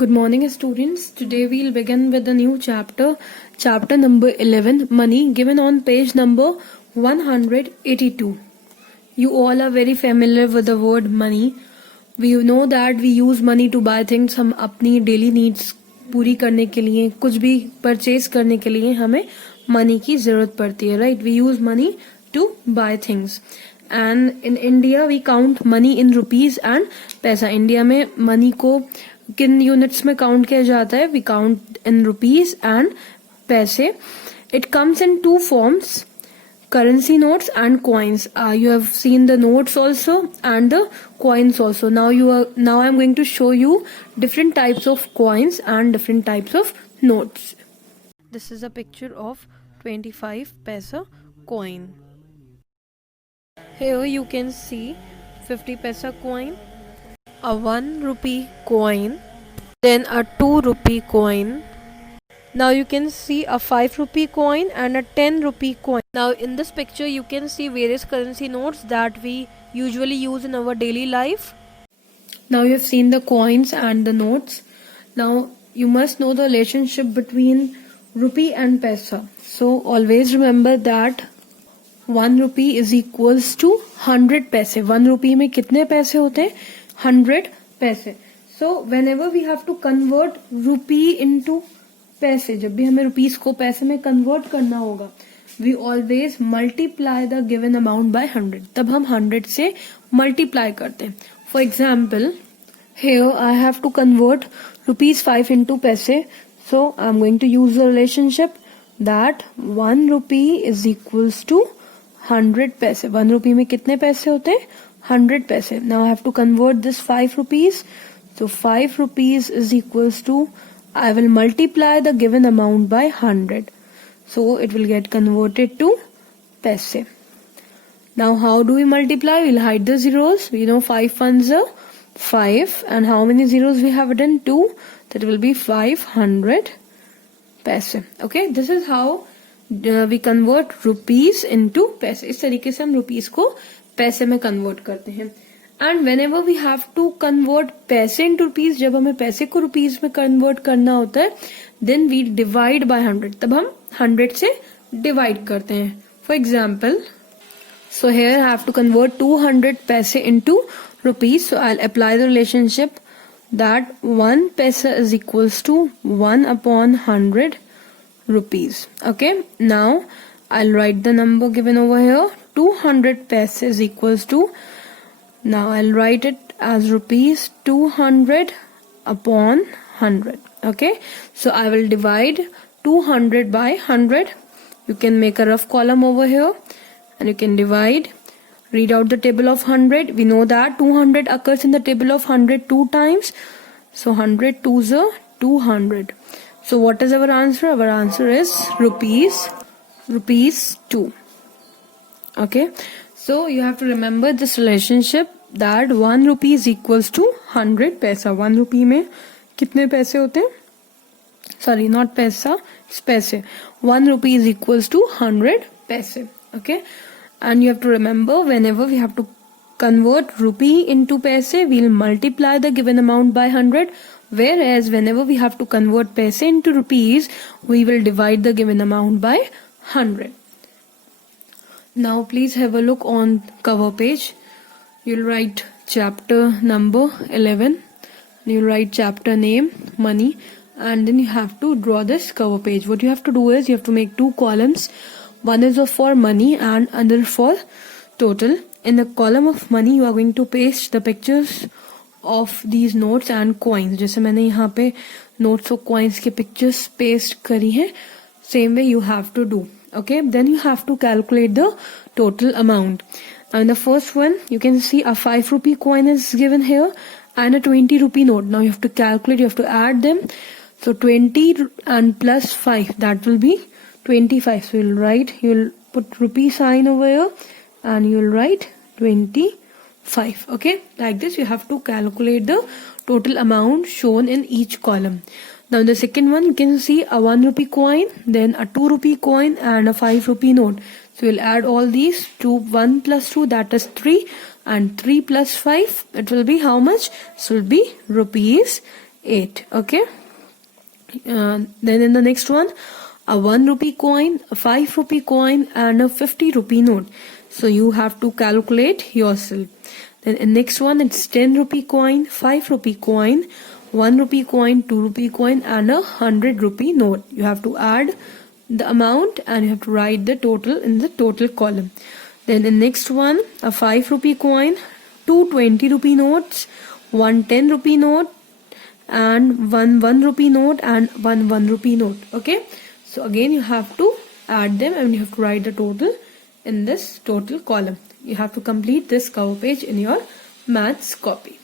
Good morning, students. Today we'll begin with a new chapter, chapter number 11, Money, given on page number 182. You all are very familiar with the word money. We know that we use money to buy things. हम अपनी daily needs पूरी करने के लिए, कुछ भी purchase करने के लिए हमें money की जरूरत पड़ती है, right? We use money to buy things. And in India we count money in rupees and पैसा. इंडिया में money को किन यूनिट्स में काउंट किया जाता है? We count in rupees and paise. It comes in two forms, currency notes and coins. You have seen the notes also and the coins also. Now I'm going to show you different types of coins and different types of notes. This is a picture of 25 paisa coin. Here you can see 50 paisa coin, a 1 rupee coin, then a 2 rupee coin. Now you can see a 5 rupee coin and a 10 rupee coin. Now in this picture you can see various currency notes that we usually use in our daily life. Now you have seen the coins and the notes. Now you must know the relationship between rupee and paisa. So always remember that 1 rupee is equals to 100 paise. 1 rupee में कितने पैसे होते हैं? 100 पैसे. So whenever we have to convert rupee into पैसे, जब भी हमें रुपीस को पैसे में कन्वर्ट करना होगा, we always multiply the given amount by 100. तब हम 100 से मल्टीप्लाई करते हैं. For example, here I have to convert rupees 5 into paise. So I am going to use the relationship that 1 rupee is equals to 100 paise. 1 rupee में कितने पैसे होते हैं? 100 पैसे. Now I have to convert this 5 rupees. So 5 rupees is equals to, I will multiply the given amount by 100. So it will get converted to paise. Now how do we multiply? We'll hide the zeros. We know 5 ones are 5. And how many zeros we have written? 2. That will be 500 paise. Okay, this is how we convert rupees into paise. इस तरीके से हम rupees को पैसे में convert करते हैं. And whenever we have to convert पैसे इन रुपीज, जब हमें पैसे को रुपीज में कन्वर्ट करना होता है, देन वी डिवाइड बाय 100. तब हम 100 से डिवाइड करते हैं. For example, so here I have to convert 200 पैसे into rupees. So I apply the relationship that 1 पैसा is equals to 1 upon 100 rupees. Okay, now I'll write the number given over here. 200 paise is equals to, now I'll write it as rupees 200 upon 100. Okay, so I will divide 200 by 100. You can make a rough column over here and you can divide. Read out the table of 100. We know that 200 occurs in the table of 100 two times. So 100 twos are 200. So what is our answer? Our answer is rupees 2. Okay, so you have to remember this relationship that 1 rupee is equals to 100 paisa. 1 rupee में कितने पैसे होते हैं? Sorry, not paisa, it's paise. 1 rupee is equals to 100 paise. Okay, and you have to remember whenever we have to convert rupee into paise, we'll multiply the given amount by 100. Whereas whenever we have to convert paise into rupees, we will divide the given amount by 100. Now please have a look on cover page. You'll write chapter number 11. You'll write chapter name, money, and then you have to draw this cover page. What you have to do is you have to make 2 columns. One is for money and another for total. In the column of money, you are going to paste the pictures of these notes and coins. जैसे मैंने यहाँ पे notes और coins के pictures paste करी हैं, same way you have to do. Okay, then you have to calculate the total amount. And the first one, you can see a 5 rupee coin is given here and a 20 rupee note. Now you have to calculate, you have to add them. So 20 and plus 5, that will be 25. So you'll put rupee sign over here and you'll write 25. Okay, like this you have to calculate the total amount shown in each column. Now the second one, you can see a 1 rupee coin, then a 2 rupee coin and a 5 rupee note. So we'll add all these to 1 plus 2, that is 3, and 3 plus 5, it will be how much? So it will be rupees 8. Okay. Then in the next one, a 1 rupee coin, a 5 rupee coin, and a 50 rupee note. So you have to calculate yourself. Then in next one, it's 10 rupee coin, 5 rupee coin, 1 rupee coin, 2 rupee coin, and a 100 rupee note. You have to add the amount and you have to write the total in the total column. Then in next one, a 5 rupee coin, 2 20 rupee notes, 1 10 rupee note, and 1 rupee note, and 1 rupee note. Okay, so again you have to add them and you have to write the total in this total column. You have to complete this cover page in your maths copy.